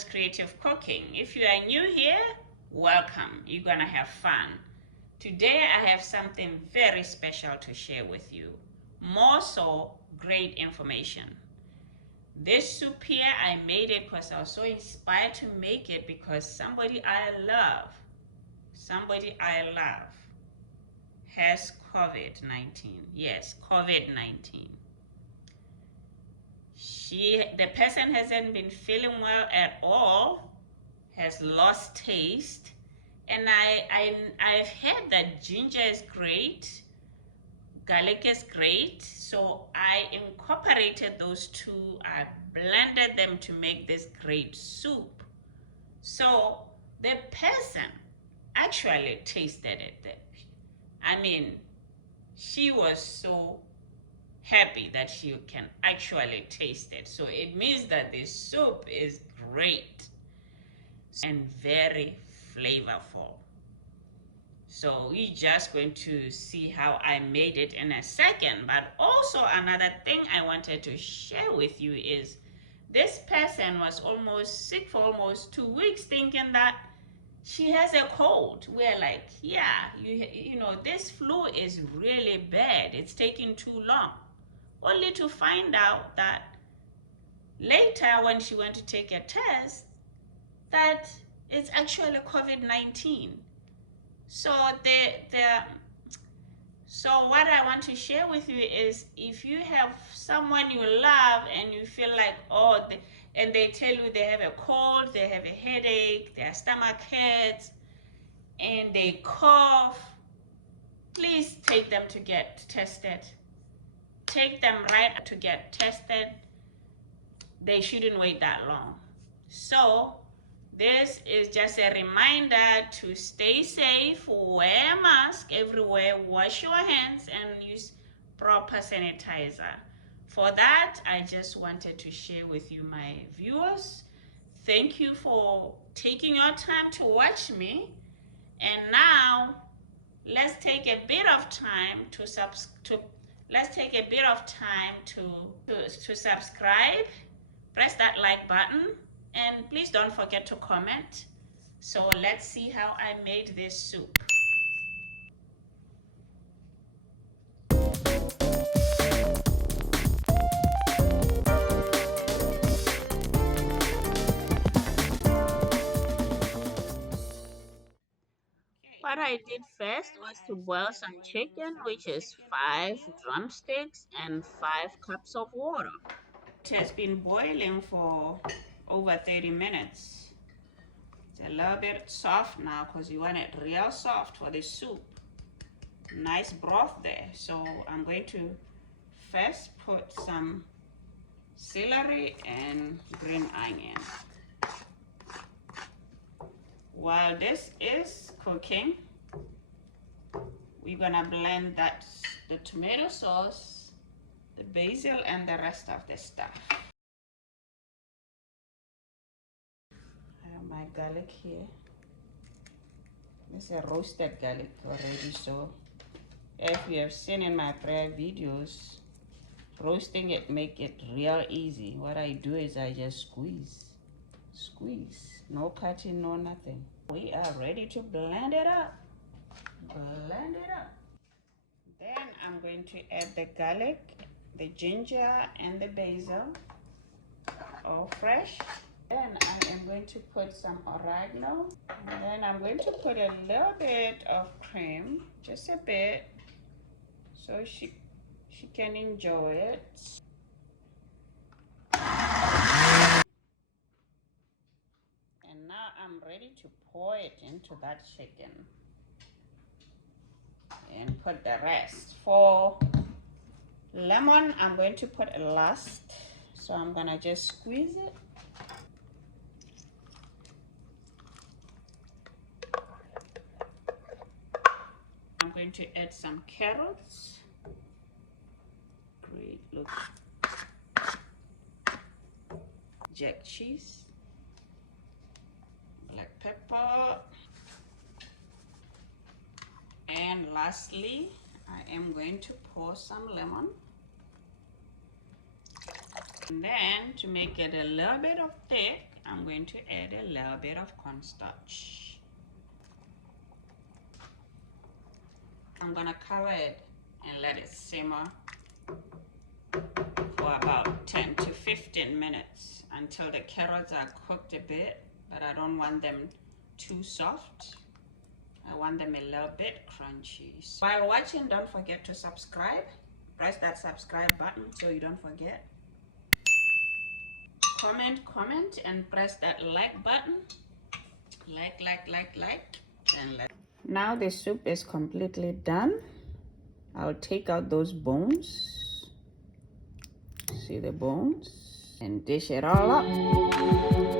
Carol's Creative Cooking. If you are new here, welcome. You're gonna have fun. Today I have something very special to share with you. More so, great information. This soup here, I made it because I was so inspired to make it because somebody I love has COVID-19. Yes, COVID-19. The person hasn't been feeling well at all, has lost taste, and I've heard that ginger is great, garlic is great, so I incorporated those two. I blended them to make this great soup. So the person actually tasted it. I mean, she was so happy that she can actually taste it. So it means that this soup is great and very flavorful. So we're just going to see how I made it in a second. But also another thing I wanted to share with you is this person was almost sick for almost 2 weeks, thinking that she has a cold. We're like, yeah, you know, this flu is really bad. It's taking too long. Only to find out that later when she went to take a test, that it's actually COVID-19. So so what I want to share with you is, if you have someone you love and you feel like, and they tell you they have a cold, they have a headache, their stomach hurts, and they cough, please take them to get tested. Take them right to get tested. They shouldn't wait that long. So this is just a reminder to stay safe, wear a mask everywhere, wash your hands, and use proper sanitizer. For that, I just wanted to share with you, my viewers. Thank you for taking your time to watch me. And now let's take a bit of time to subscribe, press that like button, and please don't forget to comment. So let's see how I made this soup. What I did first was to boil some chicken, which is 5 drumsticks and 5 cups of water. It has been boiling for over 30 minutes. It's a little bit soft now because you want it real soft for the soup. Nice broth there. So I'm going to first put some celery and green onion. While this is cooking, we're gonna blend the tomato sauce, the basil, and the rest of the stuff. I have my garlic here. This is a roasted garlic already, so if you have seen in my prior videos, roasting it make it real easy. What I do is I just squeeze, no cutting, no nothing. We are ready to blend it up. Then I'm going to add the garlic, the ginger, and the basil, all fresh. Then I am going to put some oregano, and then I'm going to put a little bit of cream, just a bit, so she can enjoy it. And now I'm ready to pour it into that chicken and put the rest. For lemon, I'm going to put it last, so I'm gonna just squeeze it. I'm going to add some carrots. Great, look. Jack cheese, black pepper, and lastly, I am going to pour some lemon. And then to make it a little bit of thick, I'm going to add a little bit of cornstarch. I'm gonna cover it and let it simmer for about 10 to 15 minutes until the carrots are cooked a bit, but I don't want them too soft. I want them a little bit crunchy. While watching, don't forget to subscribe. Press that subscribe button so you don't forget. Comment, and press that like button. Like, and like. Now the soup is completely done. I'll take out those bones. See the bones? And dish it all up.